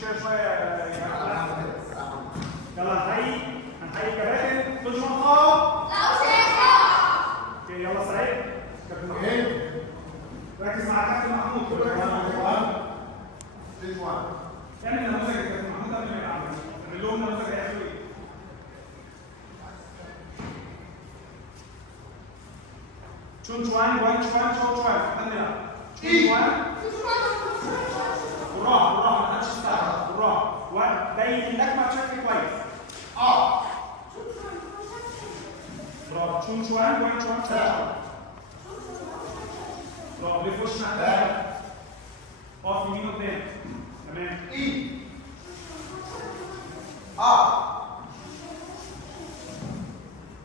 كده شويه يلا هنحيي الكباتن. كل شويه خاب اوكي. يلا سعيد كابتن محمود ركز مع كابتن محمود. كل ستيج 1 اعمل نموذج يا كابتن محمود قبل ما يلعب. اعمل لهم نموذج هيعملوا ايه. شون شوان وان شوان شون شوان هنلعب شون شوان بالراحه ما حدش يستعجل بالراحه وبين اللكمه بشكل كويس. برافو. شون شوان وان شوان شون برافو. لف وش ناحيه اقف يمين قدام.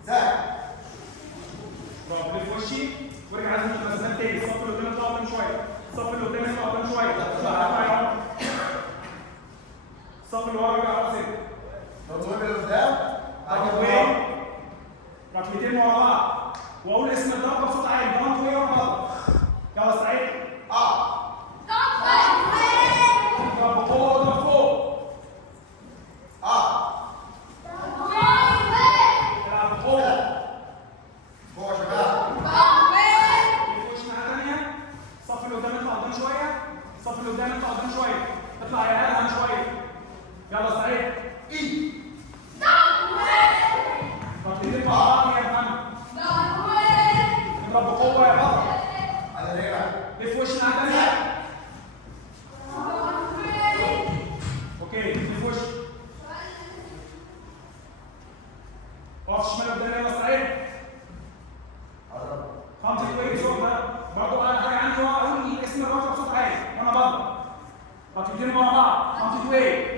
تمام. برافو. لف وشي وارجع عزم المسافات تاني. الصف اللي قدامك اطلع قدام شويه. الصف اللي قدامك اطلع قدام شويه. اطلع يا عمر. الصف اللي ورا ارجع ورا سنه. لو تقول لي قدام ركبتين ركبتين ورا بعض واقول اسم الضربه بصوت عالي. دونت واي ورا بعض. يلا سعيد. اضرب فوق اضرب فوق. العب فوق فوق يا شباب. وش معاه ثانيه. الصف اللي قدام اطلع قدام شويه. الصف اللي قدام اطلع قدام شويه. اطلع يا ادهم شويه. يلا سعيد. ركبتين مع بعض يا محمد. اضرب بقوه يا بطل. على رجلك. لف وش مع ثانيه. اوكي لف وش. اقف شمال قدام. يلا سعيد. خمسة كويس. شوف ده برضه انا حاجه عندي هو اقول اسم الرقم بصوت عالي وانا بضرب. ركبتين ورا بعض. خمسة كويس.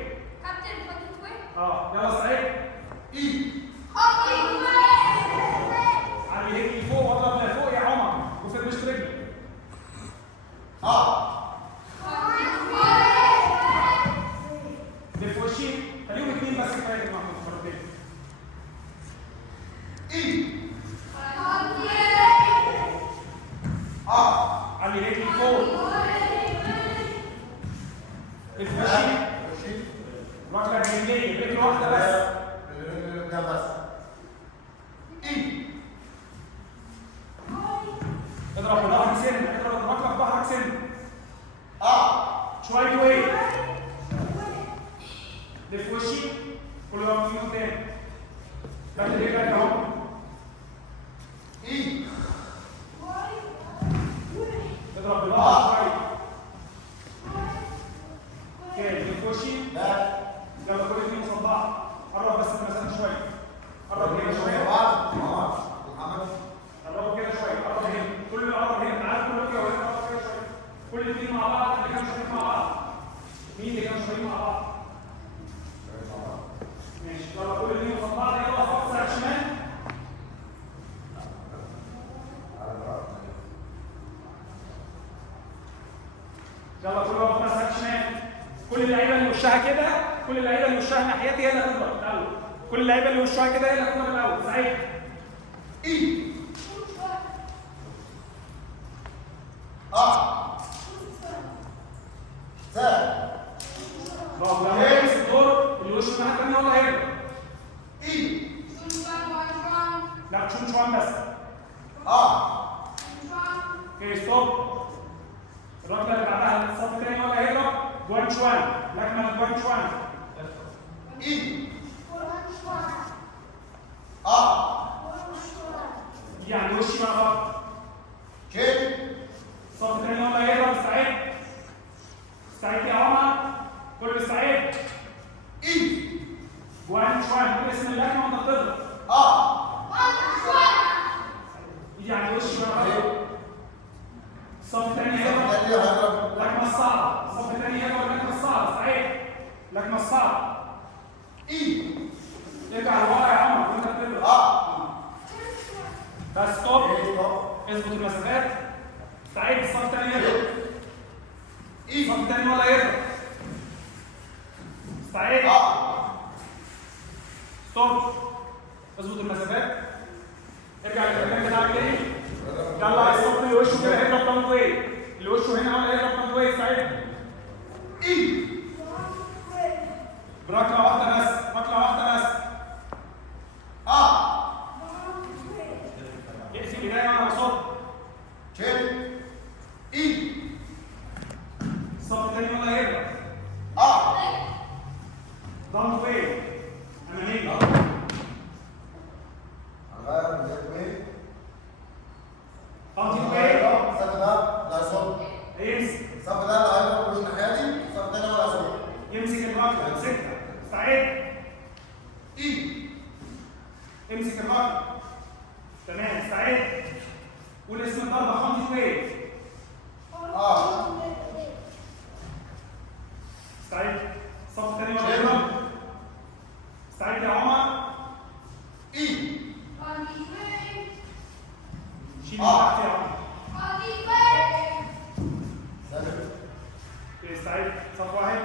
يلا سعيد. علي رجلي فوق واضرب لفوق يا عمر وفي مش رجلي. لف وشي. خليهم اثنين بس كفايه يا محمود مرتين. علي رجلي فوق. لف وشي. ركبه جنبيه رجل واحده بس. قدام بس. اضرب بظهرك سن. اضرب ركبه بظهرك سن. شويه ويت. لف وشي. كل يوم فيهم تاني. بعد رجلك اهو. اضرب بظهرك شويه. اوكي لف وشي. يلا كل اثنين قصاد بعض. قرب بس المسافه شويه. قرب كده شويه. قربوا كده شويه. قرب هنا. كل اللي قرب هنا. تعالوا كله كده وهنا. قرب كده شويه. كل الاثنين مع بعض. اللي كانوا شغالين مع بعض. مين اللي كانوا شغالين مع بعض؟ ماشي. يلا كل الاثنين قصاد بعض. يلا خط ساعه شمال. يلا كل واحد خط ساعه شمال. كل اللعيبه اللي وشها كده. كل اللعيبه اللي وشها ناحيتي هي اللي هتضرب الاول. كل اللعيبه اللي وشها كده هي اللي هتضرب الاول. سعيد. برافو. لما يلبس الدور اللي وشه الناحيه الثانيه هو اللي هيرجع. لا شون شوان بس. اوكي ستوب. الركله اللي بعدها الصف الثاني هو اللي هيرجع. جوان شوان. لكمه جوان شوان. يعني وشي مع بعض. الصف الثاني هو اللي هيرجع. مستعد. مستعد يا عمر. كل مستعد. جوان شوان. كل اسم اللكمه وانت بتضرب. يعني وشي مع بعض. الصف الثاني هيضرب لكمه الصعبه. الصف الثاني هيضرب لكمه الصعبه. سعيد. لكمه الصعبه. ارجع لورا يا عمر وانت بتضرب. بس ستوب. اظبط المسافات. سعيد. الصف الثاني يضرب. الصف الثاني ولا يضرب. سعيد. ستوب. اظبط المسافات. ارجع للمكان بتاعك تاني. يلا الصف اللي وشه كده هيضرب داون واي. اللي وشه هنا ولا هيضرب داون واي. سعيد. الصف ده اللي هيروح مش ناحيتي، الصف التاني ولا صوت. يمسك الركله، امسكها. استعد. امسك الركله. تمام، استعد. قول اسم الضربه خمس ويف. استعد. الصف الثاني ولا يضرب؟ استعد يا عمر. شيل من تحت يا عمر. استعد. صف واحد.